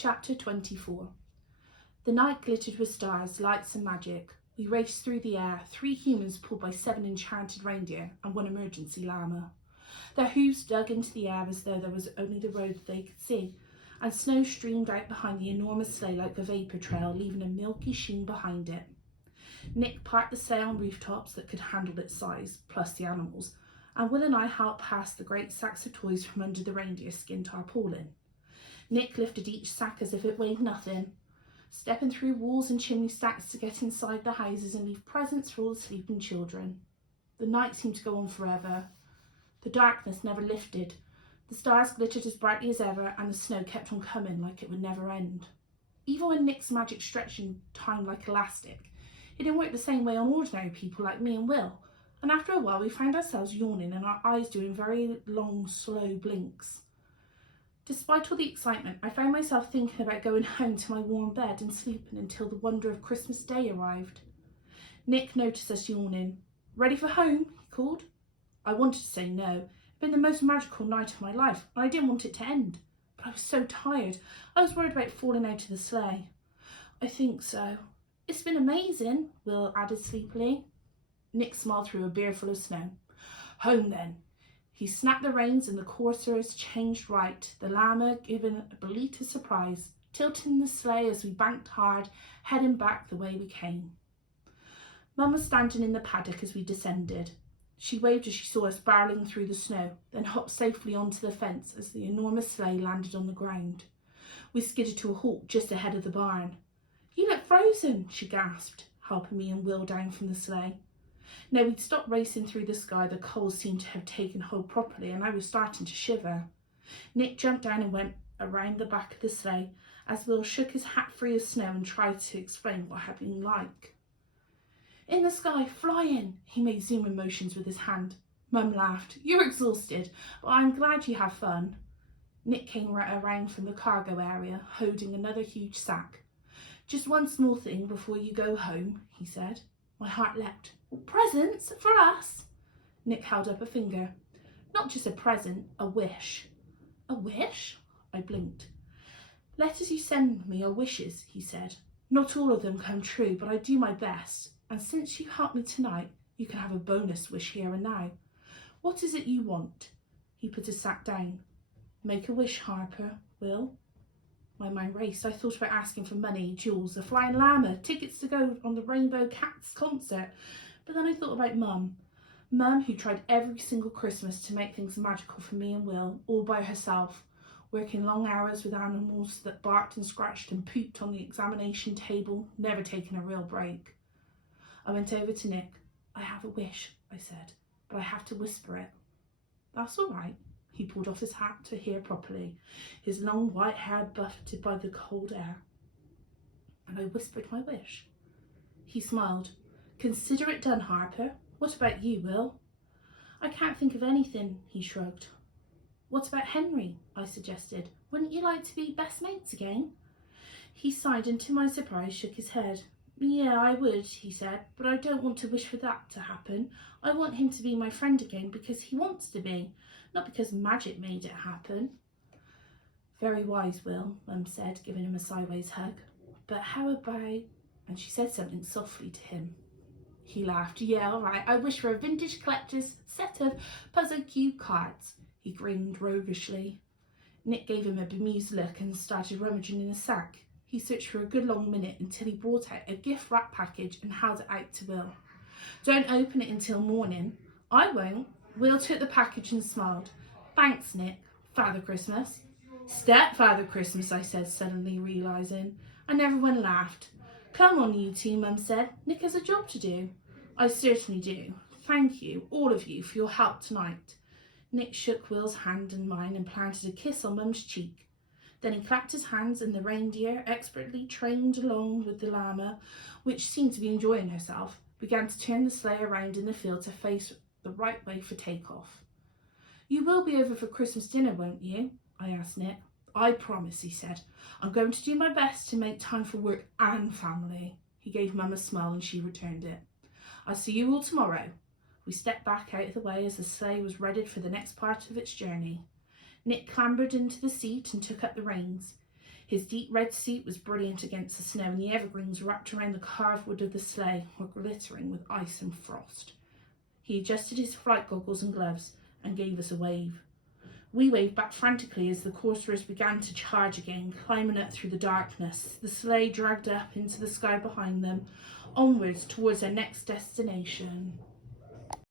Chapter 24. The night glittered with stars, lights and magic. We raced through the air, 3 humans pulled by 7 enchanted reindeer and 1 emergency llama. Their hooves dug into the air as though there was only the road they could see, and snow streamed out behind the enormous sleigh like a vapour trail, leaving a milky sheen behind it. Nick parked the sleigh on rooftops that could handle its size, plus the animals, and Will and I helped pass the great sacks of toys from under the reindeer skin tarpaulin. Nick lifted each sack as if it weighed nothing, stepping through walls and chimney stacks to get inside the houses and leave presents for all the sleeping children. The night seemed to go on forever. The darkness never lifted. The stars glittered as brightly as ever, and the snow kept on coming like it would never end. Even when Nick's magic stretched in time like elastic, it didn't work the same way on ordinary people like me and Will, and after a while we found ourselves yawning and our eyes doing very long, slow blinks. Despite all the excitement, I found myself thinking about going home to my warm bed and sleeping until the wonder of Christmas Day arrived. Nick noticed us yawning. "Ready for home?" he called. I wanted to say no. It'd been the most magical night of my life, and I didn't want it to end. But I was so tired. I was worried about falling out of the sleigh. "I think so." "It's been amazing," Will added sleepily. Nick smiled through a beerful of snow. "Home then." He snapped the reins and the coursers changed right, the llama giving a belated surprise, tilting the sleigh as we banked hard, heading back the way we came. Mum was standing in the paddock as we descended. She waved as she saw us barreling through the snow, then hopped safely onto the fence as the enormous sleigh landed on the ground. We skidded to a halt just ahead of the barn. "You look frozen," she gasped, helping me and Will down from the sleigh. Now we'd stopped racing through the sky, the cold seemed to have taken hold properly and I was starting to shiver. Nick jumped down and went around the back of the sleigh as Will shook his hat free of snow and tried to explain what it had been like. "In the sky, flying," he made zooming motions with his hand. Mum laughed. "You're exhausted, but I'm glad you have fun." Nick came right around from the cargo area, holding another huge sack. "Just one small thing before you go home," he said. My heart leapt. "Presents for us?" Nick held up a finger. "Not just a present, a wish." "A wish?" I blinked. "Letters you send me are wishes," he said. "Not all of them come true, but I do my best. And since you helped me tonight, you can have a bonus wish here and now. What is it you want?" He put his sack down. "Make a wish, Harper, Will." My mind raced. I thought about asking for money, jewels, a flying llama, tickets to go on the Rainbow Cats concert. But then I thought about Mum. Mum, who tried every single Christmas to make things magical for me and Will, all by herself, working long hours with animals that barked and scratched and pooped on the examination table, never taking a real break. I went over to Nick. "I have a wish," I said, "but I have to whisper it." "That's all right." He pulled off his hat to hear properly, his long white hair buffeted by the cold air. And I whispered my wish. He smiled. "Consider it done, Harper. What about you, Will?" "I can't think of anything," he shrugged. "What about Henry?" I suggested. "Wouldn't you like to be best mates again?" He sighed and to my surprise shook his head. "Yeah, I would," he said, "but I don't want to wish for that to happen. I want him to be my friend again because he wants to be, not because magic made it happen." "Very wise, Will," Mum said, giving him a sideways hug. "But how about—" and she said something softly to him. He laughed. "Yeah, all right. I wish for a vintage collector's set of puzzle cube cards." He grinned roguishly. Nick gave him a bemused look and started rummaging in his sack. He searched for a good long minute until he brought out a gift wrap package and held it out to Will. "Don't open it until morning." "I won't." Will took the package and smiled. "Thanks, Nick. Father Christmas." "Stepfather Christmas," I said, suddenly realising, and everyone laughed. "Come on, you two," Mum said. "Nick has a job to do." "I certainly do. Thank you, all of you, for your help tonight." Nick shook Will's hand in mine and planted a kiss on Mum's cheek. Then he clapped his hands and the reindeer, expertly trained along with the llama, which seemed to be enjoying herself, began to turn the sleigh around in the field to face the right way for takeoff. "You will be over for Christmas dinner, won't you?" I asked Nick. "I promise," he said. "I'm going to do my best to make time for work and family." He gave Mum a smile and she returned it. "I'll see you all tomorrow." We stepped back out of the way as the sleigh was readied for the next part of its journey. Nick clambered into the seat and took up the reins. His deep red suit was brilliant against the snow, and the evergreens wrapped around the carved wood of the sleigh were glittering with ice and frost. He adjusted his flight goggles and gloves and gave us a wave. We waved back frantically as the coursers began to charge again, climbing up through the darkness. The sleigh dragged up into the sky behind them, onwards towards their next destination.